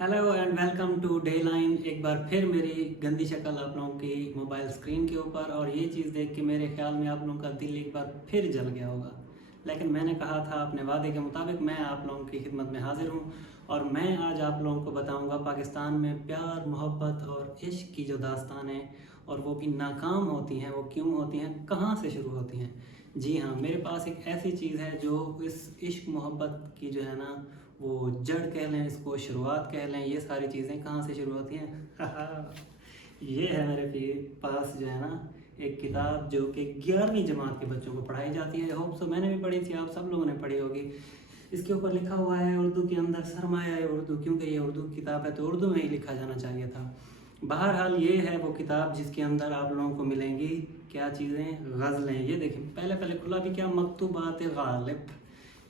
Hello and welcome to day line. एक बार फिर मेरी गंदी शक्ल आप लोगों की मोबाइल स्क्रीन के ऊपर, और ये चीज़ देख के मेरे ख्याल में आप लोगों का दिल एक बार फिर जल गया होगा। लेकिन मैंने कहा था अपने वादे के मुताबिक मैं आप लोगों की खिदमत में हाजिर हूँ, और मैं आज आप लोगों को बताऊँगा पाकिस्तान में प्यार मोहब्बत और इश्क की जो दास्तान है, और वो भी नाकाम होती हैं, वो क्यों होती हैं, कहाँ से शुरू होती हैं। जी हाँ, मेरे पास एक ऐसी चीज़ है जो इस इश्क मोहब्बत की जो है ना, वो जड़ कह लें, इसको शुरुआत कह लें। ये सारी चीज़ें कहाँ से शुरू होती हैं? ये है मेरे पास जो है ना एक किताब जो कि 11वीं जमात के बच्चों को पढ़ाई जाती है। होप सो मैंने भी पढ़ी थी, आप सब लोगों ने पढ़ी होगी। इसके ऊपर लिखा हुआ है उर्दू के अंदर सरमाया है उर्दू, क्योंकि ये उर्दू की किताब है तो उर्दू में ही लिखा जाना चाहिए था। बहरहाल ये है वो किताब जिसके अंदर आप लोगों को मिलेंगी क्या चीज़ें, गज़लें। ये देखें, पहले पहले खुला भी क्या, मकतूबात गालिब,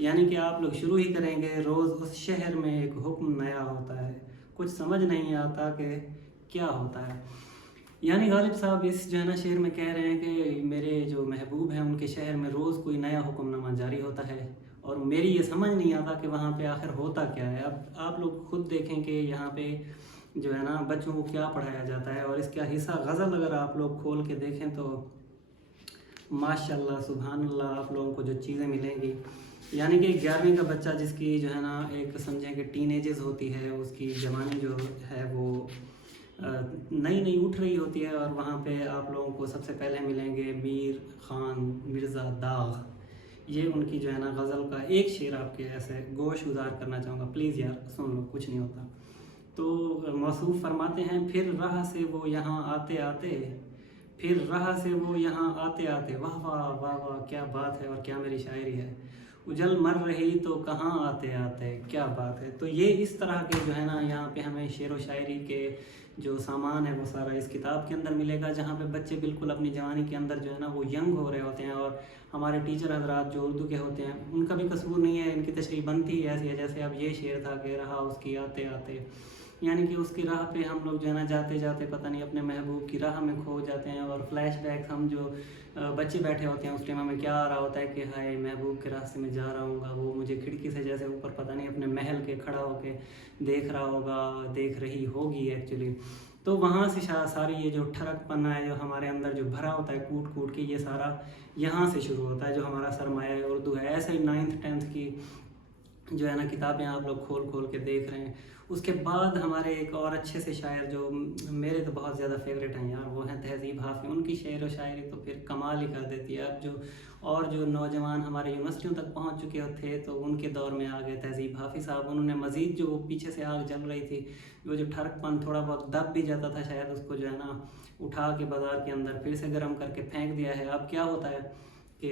यानी कि आप लोग शुरू ही करेंगे। रोज़ उस शहर में एक हुक्म नया होता है, कुछ समझ नहीं आता कि क्या होता है। यानी गालिब साहब इस जो है ना शेर में कह रहे हैं कि मेरे जो महबूब हैं उनके शहर में रोज़ कोई नया हुक्मनामा जारी होता है, और मेरी ये समझ नहीं आता कि वहाँ पे आखिर होता क्या है। अब आप लोग खुद देखें कि यहाँ पे जो है ना बच्चों को क्या पढ़ाया जाता है, और इसका हिस्सा गज़ल अगर आप लोग खोल के देखें तो माशाल्लाह सुभान अल्लाह आप लोगों को जो चीज़ें मिलेंगी। यानी कि 11वीं का बच्चा जिसकी जो है ना एक समझें कि टीनेजेस होती है, उसकी जवानी जो है वो नई नई उठ रही होती है, और वहाँ पे आप लोगों को सबसे पहले मिलेंगे मीर खान मिर्ज़ा दाग। ये उनकी जो है ना गज़ल का एक शेर आपके ऐसे गोश गुजार करना चाहूँगा, प्लीज़ यार सुन लो, कुछ नहीं होता। तो मौसूफ़ फरमाते हैं, फिर राह से वो यहाँ आते आते, फिर राह से वो यहाँ आते आते, वाह वाह वाह वाह क्या बात है, और क्या मेरी शायरी है। उजल मर रही तो कहाँ आते आते, क्या बात है। तो ये इस तरह के जो है ना यहाँ पे हमें शेर व शायरी के जो सामान है वो सारा इस किताब के अंदर मिलेगा, जहाँ पे बच्चे बिल्कुल अपनी जवानी के अंदर जो है ना वो यंग हो रहे होते हैं, और हमारे टीचर हजरात जो उर्दू के होते हैं उनका भी कसूर नहीं है, इनकी तशरीह बनती ही ऐसी है। जैसे अब ये शेर था कि रहा उसकी आते आते, यानी कि उसकी राह पे हम लोग जो है ना जाते जाते पता नहीं अपने महबूब की राह में खो जाते हैं, और फ्लैशबैक हम जो बच्चे बैठे होते हैं उस टाइम हमें क्या आ रहा होता है कि हाय महबूब के रास्ते में जा रहा हूँगा, वो मुझे खिड़की से जैसे ऊपर पता नहीं अपने महल के खड़ा होके देख रहा होगा, देख रही होगी एक्चुअली। तो वहाँ से सारी ये जो ठरकपना है जो हमारे अंदर जो भरा होता है कूट कूट के, ये सारा यहाँ से शुरू होता है जो हमारा सरमाया उर्दू है। ऐसे ही 9th 10th की जो है ना किताबें आप लोग खोल खोल के देख रहे हैं। उसके बाद हमारे एक और अच्छे से शायर जो मेरे तो बहुत ज़्यादा फेवरेट हैं यार, वो हैं तहज़ीब हाफ़ी। उनकी शेर व शायरी तो फिर कमाल ही कर देती है। अब जो और जो नौजवान हमारे यूनिवर्सिटियों तक पहुंच चुके थे तो उनके दौर में आ गए तहज़ीब हाफ़ी साहब। उन्होंने मज़ीद जो पीछे से आग जल रही थी, वो जो ठरकपन थोड़ा बहुत दब भी जाता था शायद, उसको जो है ना उठा के बाज़ार के अंदर फिर से गर्म करके फेंक दिया है। अब क्या होता है कि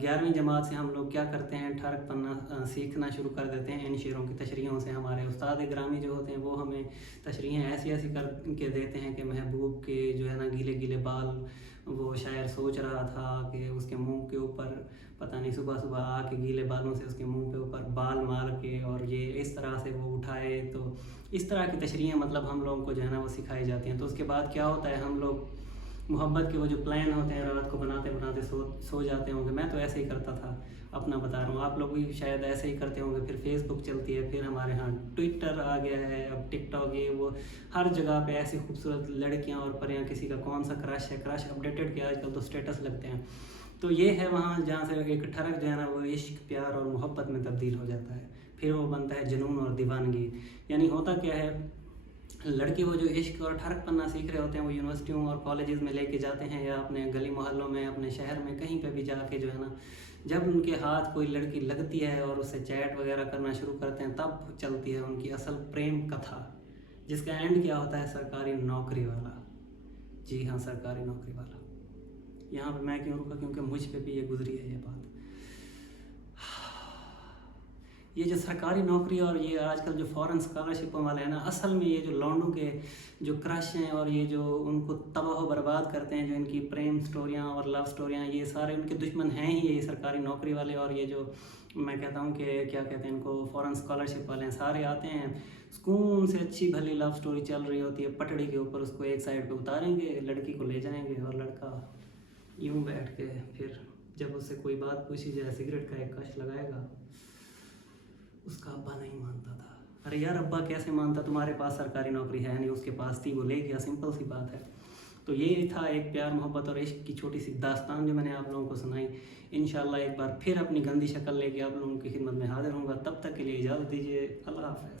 11वीं जमात से हम लोग क्या करते हैं, ठरक पन्ना सीखना शुरू कर देते हैं इन शेरों की तशरीहों से। हमारे उस्ताद ग्रामी जो होते हैं वो हमें तशरीहें ऐसी ऐसी कर के देते हैं कि महबूब के जो है ना गीले गीले बाल, वो शायर सोच रहा था कि उसके मुंह के ऊपर पता नहीं सुबह सुबह आके गीले बालों से उसके मुंह पे ऊपर बाल मार के और ये इस तरह से वो उठाए। तो इस तरह की तशरीहें मतलब हम लोगों को जो है ना वो सिखाई जाती हैं। तो उसके बाद क्या होता है, हम लोग मोहब्बत के वो जो प्लान होते हैं रात को बनाते बनाते सो जाते होंगे। मैं तो ऐसे ही करता था, अपना बता रहा हूँ, आप लोग भी शायद ऐसे ही करते होंगे। फिर फेसबुक चलती है, फिर हमारे यहाँ ट्विटर आ गया है, अब टिकटॉक, ये वो हर जगह पे ऐसी खूबसूरत लड़कियाँ और परियाँ, किसी का कौन सा क्रश है, क्रश अपडेटेड के आजकल तो स्टेटस लगते हैं। तो ये है वहाँ जहाँ से एक ठरक जो है ना वो इश्क प्यार और मोहब्बत में तब्दील हो जाता है, फिर वो बनता है जुनून और दीवानगी। यानी होता क्या है, लड़के वो जो इश्क और ठरक पन्ना सीख रहे होते हैं वो यूनिवर्सिटियों और कॉलेजेस में लेके जाते हैं, या अपने गली मोहल्लों में अपने शहर में कहीं पे भी जाके जो है ना, जब उनके हाथ कोई लड़की लगती है और उससे चैट वगैरह करना शुरू करते हैं, तब चलती है उनकी असल प्रेम कथा, जिसका एंड क्या होता है, सरकारी नौकरी वाला। जी हाँ, सरकारी नौकरी वाला। यहाँ पे मैं क्यों रुका, क्योंकि मुझ पे भी ये गुजरी है ये बात। ये जो सरकारी नौकरी और ये आजकल जो फॉरेन स्कॉलरशिपों वाले हैं ना, असल में ये जो लौंडों के जो क्रश हैं और ये जो उनको तबाह व बर्बाद करते हैं, जो इनकी प्रेम स्टोरियाँ और लव स्टोरियाँ, ये सारे उनके दुश्मन हैं ही ये सरकारी नौकरी वाले। और ये जो मैं कहता हूँ कि क्या कहते हैं इनको, फॉरेन स्कॉलरशिप वाले हैं, सारे आते हैं सुकून से, अच्छी भली लव स्टोरी चल रही होती है पटड़ी के ऊपर, उसको एक साइड पे उतारेंगे, लड़की को ले जाएंगे, और लड़का यूं बैठ के फिर जब उससे कोई बात पूछी जाए, सिगरेट का एक कश लगाएगा। उसका अब्बा नहीं मानता था, ارے یار ابا کیسے مانتا، تمہارے پاس سرکاری نوکری ہے نہیں، اس کے پاس تھی وہ لے گیا، سمپل سی بات ہے۔ تو یہ تھا ایک پیار محبت اور عشق کی چھوٹی سی داستان جو میں نے آپ لوگوں کو سنائی۔ انشاءاللہ ایک بار پھر اپنی گندی شکل لے کے آپ لوگوں کی خدمت میں حاضر ہوں گا، تب تک کے لیے اجازت دیجیے، اللہ حافظ۔